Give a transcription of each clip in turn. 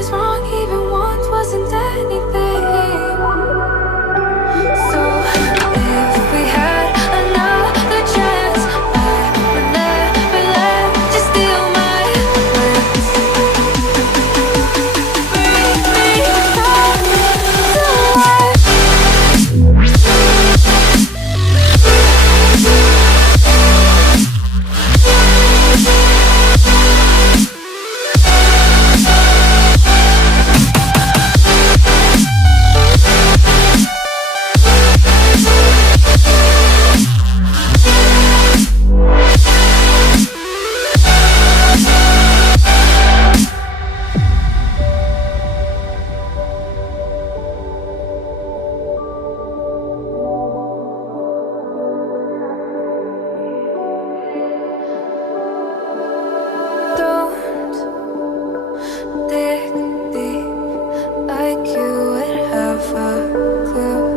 was wrong, even want wasn't anything. So if we had another chance, I would never let you steal my plans. Bring me back to life. Don't dig deep like you would have a clue.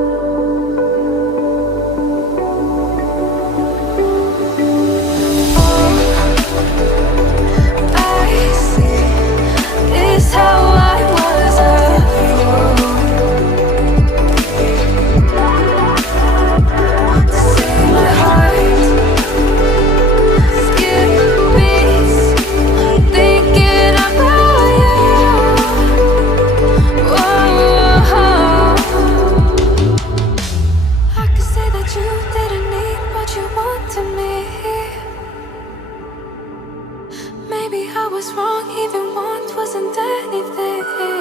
All I see is how I was a fool to save my heart. Skip beats, thinking about you. Whoa. I could say that you didn't need what you wanted me. Maybe I was wrong, even want wasn't anything.